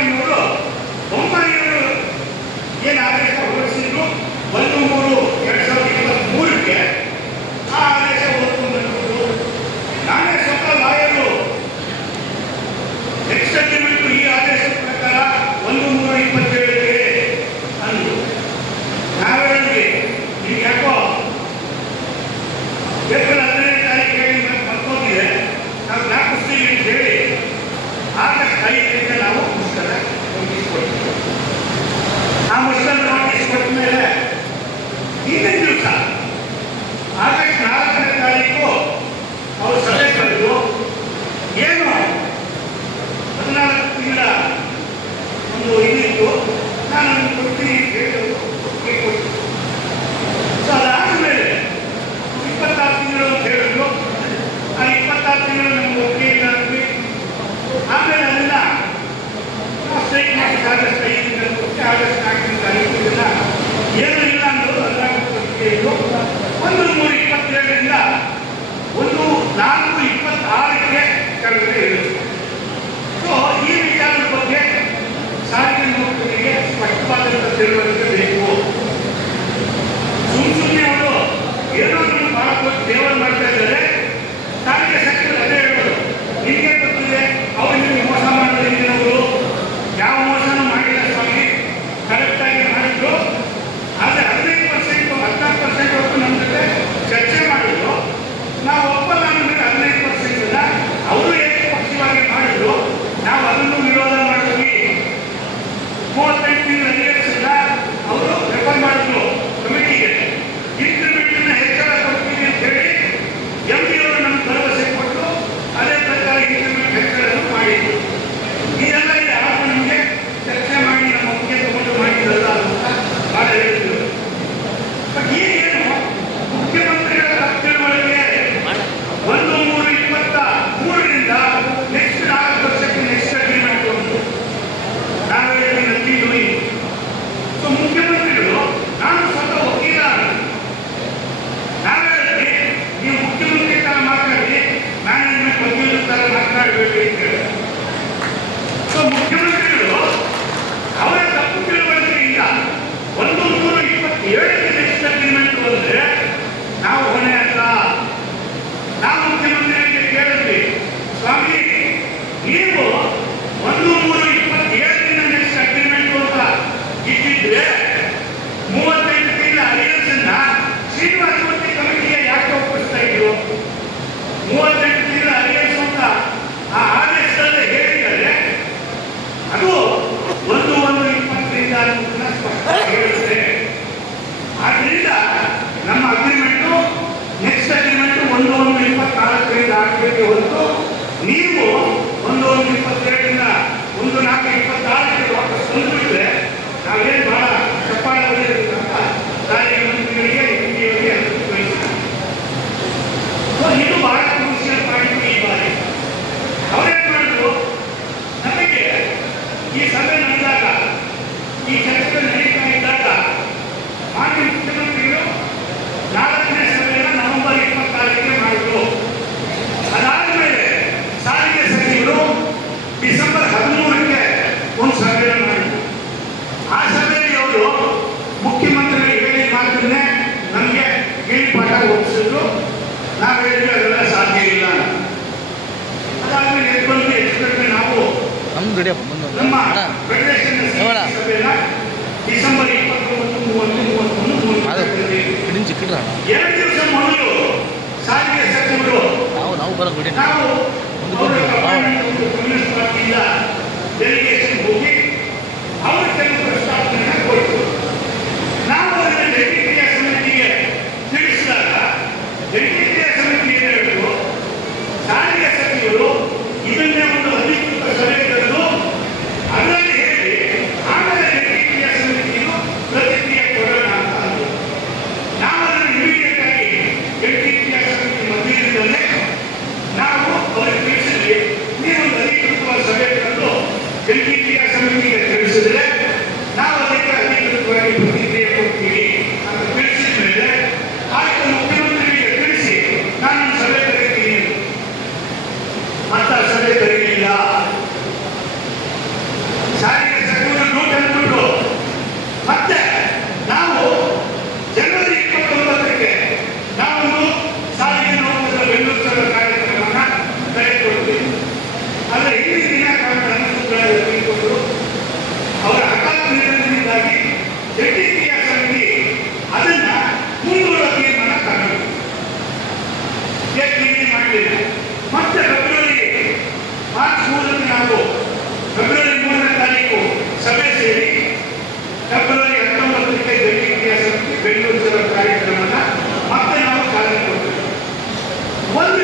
ಸಿದ್ದರಾಮಯ್ಯವರು ಬೊಮ್ಮಾಯಿಯವರು ಏನು ಆದೇಶ ಹೊರಡಿಸಿದ್ರು 1/3/2023ಕ್ಕೆ ಆ ಆದೇಶ ಓದ್ಕೊಂಡು ಬಂದ್ಬಿಟ್ಟು ನಾನೇ ಸ್ವತಃ ಲಾಯರು ನೆಕ್ಸ್ಟ್ ಅಗ್ರಿಮೆಂಟ್ ಈ ಆದೇಶದ ಪ್ರಕಾರ 1/3/27ಕ್ಕೆ ಅಂದ್ರು. ನಾವೇಳಿದ್ವಿ ನೀವು ಯಾಕೋ ಏಪ್ರಿಲ್ 15ನೇ ತಾರೀಕು ಹೇಳಿ ಮರ್ತೋಗಿದೆ, ನಾವು ಜ್ಞಾಪಿಸ್ತೀವಿ ಅಂತ ಹೇಳಿ ಆಗಸ್ಟ್ 5ರಿಂದ ನಾವು ಮುಷ್ಕರ ನೋಟಿಸ್ ಕೊಡ್ತೀವಿ. ಆ ಮುಷ್ಕರ ನೋಟಿಸ್ ಕೊಟ್ಟ ಮೇಲೆ ಹಿಂದಿನ ದಿವಸ ಆಗಸ್ಟ್ 4ನೇ ತಾರೀಕು ಅವರು ಸಭೆ ಕರೆದು ಏನು 14 ತಿಂಗಳ ಒಂದು ಇದಿತ್ತು, ನಾನು ಕೊಡ್ತೀನಿ ಅಂತ ಹೇಳಿದ್ರು. ಸೊ ಅದಾದಮೇಲೆ 26 ತಿಂಗಳು ಅಂತ ಹೇಳಿದ್ರು. ಆ 26 ತಿಂಗಳು ನಮ್ಗೆ ಒಪ್ಪಿಗೆ ಇಲ್ಲ ಅಂದ್ವಿ. ಆಮೇಲೆ ಅದನ್ನ ಸ್ಟ್ರೈಕ್ ಮಾಡಿ ಆಗಸ್ಟ್ 5ರಿಂದ ಆಗಸ್ಟ್ 4ನೇ ತಾರೀಕು ಇದನ್ನ ಏನು ಇಲ್ಲ ಅಂದ್ರು. ಅದಕ್ಕೆ 1/3/27ರಿಂದ 1/4/26ಕ್ಕೆ ಕೆಳಗಡೆ ಇರುತ್ತೆ. ಸೊ ಈ ವಿಚಾರದ ಬಗ್ಗೆ ಸಾರಿಗೆ ನೌಕರರಿಗೆ ಸ್ಪಷ್ಟವಾದಂಥ ತಿಳುವಳಿಕೆ ಬೇಕು. ಸುಮ್ಮನೆ ಅವರು ಏನೋ ನಮ್ಮ ಭಾರತ ಸೇವೆ ಮಾಡ್ತಾ ಇದ್ದಾರೆ. ಸಾರಿಗೆ ಸಚಿವರು ಅದೇ ಹೇಳೋದು, ನಿಮಗೆ ಗೊತ್ತಿದೆ ಅವರು ನಿಮಗೆ ಮೋಸ ಮಾಡಿದ್ರೆ ಅವರು ಯಾವ ಮೋಸನೂ ಮಾಡಿಲ್ಲ ಸ್ವಾಮಿ, ಕರೆಕ್ಟಾಗಿ ಮಾಡಿದ್ರು. ಆದರೆ 15% 14% ಹೊತ್ತು ನಮ್ಮ ಜೊತೆ ಚರ್ಚೆ ಮಾಡಿದ್ರು. ನಾವು ಒಪ್ಪಲ್ಲ ಅಂದರೆ 15% ಅವರು ಏಕಪಕ್ಷವಾಗಿ ಮಾಡಿದ್ರು. ನಾವು ಅದನ್ನು ವಿರೋಧ ಮಾಡಿದ್ವಿ. 35 ತಿಂಗಳ ಅಧಿವೇಶನ ಅವರು ರೆಫರ್ ಮಾಡಿದ್ರು ಕಮಿಟಿಗೆ. ಇನ್ಕ್ರಿಮೆಂಟ್ನ ಹೆಚ್ಚಳ ಕೊಡ್ತೀವಿ ಅಂತ ಹೇಳಿ MD ಅವರು ನಮ್ಗೆ ಭರವಸೆ ಕೊಟ್ಟು ಅದೇ ಪ್ರಕಾರ ಇನ್ಕ್ರಿಮೆಂಟ್ ಹೆಚ್ಚಳವನ್ನು ಮಾಡಿದ್ರು. ಇದೆಲ್ಲ ಇದೆ ಆಗ ನಮಗೆ ಚರ್ಚೆ ಮಾಡಿ ನಮ್ಮ ಒಪ್ಪಿಗೆ ತಗೊಂಡು ಮಾಡಿದ್ರಲ್ಲ ಅಂತ ಭಾಳ ಹೇಳಿದ್ರು. ಬಟ್ ಈಗೇನು ಮುಖ್ಯಮಂತ್ರಿಗಳ ತಿಳುವಳಿಕೆ 1/3/23ರಿಂದ ನೆಕ್ಸ್ಟ್ 4 ವರ್ಷಕ್ಕೆ ನೆಕ್ಸ್ಟ್ ಅಗ್ರಿಮೆಂಟ್ ಒಂದು ನಾವು ಹೇಳಿದ್ವಿ ನಂದಿ ಡೂಯಿಂಗ್. ಸೊ ಮುಖ್ಯಮಂತ್ರಿಗಳು ನಾನು ಸ್ವತಃ ವಕೀಲ, ನಾವು ಹೇಳಿದ್ವಿ ನೀವು ಮುಖ್ಯಮಂತ್ರಿ ತರ ಮಾತಾಡಿ ಮ್ಯಾನೇಜ್ಮೆಂಟ್ ವಕೀಲರ ತರ ಮಾತನಾಡಬೇಕು ಅಂತ ಹೇಳಿ. ಸೊ ಮುಖ್ಯಮಂತ್ರಿಗಳು ಅವರ ತಪ್ಪು ತಿಳುವಳಿಕೆಯಿಂದ 1/3/27ಕ್ಕೆ ನೆಕ್ಸ್ಟ್ ಅಗ್ರಿಮೆಂಟ್ ಬಂದ್ರೆ ನಾವು ಹೊಣೆ ಅಲ್ಲ. ನಾವು ಮುಖ್ಯಮಂತ್ರಿಗಳಿಗೆ ಕೇಳಿದ್ವಿ, ಸ್ವಾಮಿ ನೀವು 1/3/27ರಿಂದ ನೆಕ್ಸ್ಟ್ ಅಗ್ರಿಮೆಂಟ್ ಅಂತ ಇಟ್ಟಿದ್ರೆ 35 ತಿಂಗಳ ಅರಿಯನ್ಸನ್ನ ಶ್ರೀನಿವಾಸ ಮೂರ್ತಿ ಕಮಿಟಿಗೆ ಯಾಕೆ ಒಪ್ಪಿಸ್ತಾ ಇದ್ರು? 38 ತಿಂಗಳ ಅರಿಯನ್ಸ್ ಅಂತ ಆ ಆದೇಶದಲ್ಲೇ ಹೇಳಿದರೆ ಅದು 1/1/20ರಿಂದ ಹೇಳುತ್ತೆ. ಆದ್ರಿಂದ ನಮ್ಮ ಅಗ್ರಿಮೆಂಟು ನೆಕ್ಸ್ಟ್ ಅಗ್ರಿಮೆಂಟ್ 1/1/24ರಿಂದ ಆಗಬೇಕು ಹೊರತು ನೀವು 1/1/22ರಿಂದ 1/4/26ಕ್ಕೆ ವಾಪಸ್ ತಂದುಬಿಟ್ರೆ ನಾವೇನು ಬಹಳ ಚಪ್ಪಾಳೆ ಹೊಡೆಯೋದಿಲ್ಲ ಅಂತ ಸಾರಿಗೆ ಮಂತ್ರಿಗಳಿಗೆ MDಯವರಿಗೆ ವಹಿಸ್ತಾರೆ. ಸೊ ಇದು ಬಹಳ ಕ್ರೂಷಿಯಲ್ ಪಾಯಿಂಟ್ ಈ ಬಾರಿ. ಅವರೇನು ಮಾಡಿದ್ರು, ನಮಗೆ ಈ ಸಭೆ ನಡೆದಾಗ ಈ ಚರ್ಚೆ ನಡೀತಾ ಇದ್ದಾಗ ಮಾನ್ಯ ಮುಖ್ಯಮಂತ್ರಿಗಳು 4ನೇ ಸಭೆಯನ್ನು ನವೆಂಬರ್ 26ಕ್ಕೆ ಮಾಡಿದ್ರು. ಅದಾದಮೇಲೆ ಸಾರಿಗೆ ಸಚಿವರು ಡಿಸೆಂಬರ್ 13ಕ್ಕೆ ಒಂದು ಸಭೆಯನ್ನು ಮಾಡಿದ್ರು. ಆ ಸಭೆಯಲ್ಲಿ ಅವರು ಮುಖ್ಯಮಂತ್ರಿಗಳು ಹೇಳಿದ ಮಾತನ್ನೇ ನಮಗೆ ಪಾಠ ಓದಿಸಿದ್ರು. ನಾವು ಹೇಳಿದ್ವಿ ಅದೆಲ್ಲ ಸಾಧ್ಯ ಇಲ್ಲ. ಅದಾದ್ಮೇಲೆ ಎದ್ಬಂದು ಎಕ್ಸ್ಪೆಕ್ಟ್ ನಾವು ನಮ್ಮ ಫೆಡರೇಷನ್ ಸಭೆಯನ್ನ ಡಿಸೆಂಬರ್ 29, 30, 31, 2 ದಿವಸ ಮೊದಲು ಸಾರಿಗೆ ಸಚಿವರು ನಾವು ಕಮ್ಯುನಿಸ್ಟ್ ಪಾರ್ಟಿಯಿಂದ ಡೆಲಿಗೇಷನ್ ಹೋಗಿ ಅವರು ಕೆಲವು ಪ್ರಸ್ತಾವನೆಯನ್ನು ಕೊಟ್ಟರು. ನಾವು ಅದನ್ನು ಜಂಟಿ ಕ್ರಿಯಾ ಸಮಿತಿಗೆ ತಿಳಿಸಿದಾಗ ಜಂಟಿ ಕ್ರಿಯಾ ಸಮಿತಿ ಏನು ಹೇಳಿದ್ರು, ಸಾರಿಗೆ ಸಚಿವರು ಇದನ್ನೇ ಒಂದು ಅಧಿಕೃತ ಸಭೆ ಕರೆದು ಅದರಲ್ಲಿ ಹೇಳಿ ಆಮೇಲೆ ಜಂಟಿ ಕ್ರಿಯಾ ಸಮಿತಿಗೂ ಪ್ರತಿಕ್ರಿಯೆ ಕೊಡೋಣ ಅಂತ ಅಂದರು. ನಾವು ಅದನ್ನು ಇಮಿಡಿಯೇಟ್ ಆಗಿ ಜಂಟಿ ಕ್ರಿಯಾ ಸಮಿತಿ ಮಧ್ಯದಲ್ಲೇ ನಾವು ಅವರಿಗೆ ತಿಳಿಸಿದ್ವಿ, ನೀವೊಂದು ಅಧಿಕೃತವಾದ ಸಭೆ ಕರೆದು ಜಂಟಿ ಕ್ರಿಯಾ ಸಮಿತಿಗೆ ತಿಳಿಸಿದ್ರೆ ನಾವು ಅದಕ್ಕೆ ಅಧಿಕೃತವಾಗಿ ಪ್ರತಿಕ್ರಿಯೆ ಕೊಡ್ತೀವಿ ಅಂತ ತಿಳಿಸಿದ ಮೇಲೆ ಆಯ್ತು ಮುಖ್ಯಮಂತ್ರಿಗಳಿಗೆ ತಿಳಿಸಿ ನಾನು ಸಭೆ ಕರೀತೀನಿ ಅಂತ ಸಭೆ ಕರೀಲಿಲ್ಲ. ನಿಲ್ಲಿಸಿರೋ ಕಾರ್ಯಕ್ರಮನ ಮತ್ತೆ ನಾವು ಚಾಲನೆ ಕೊಡ್ತೀವಿ. ಒಂದು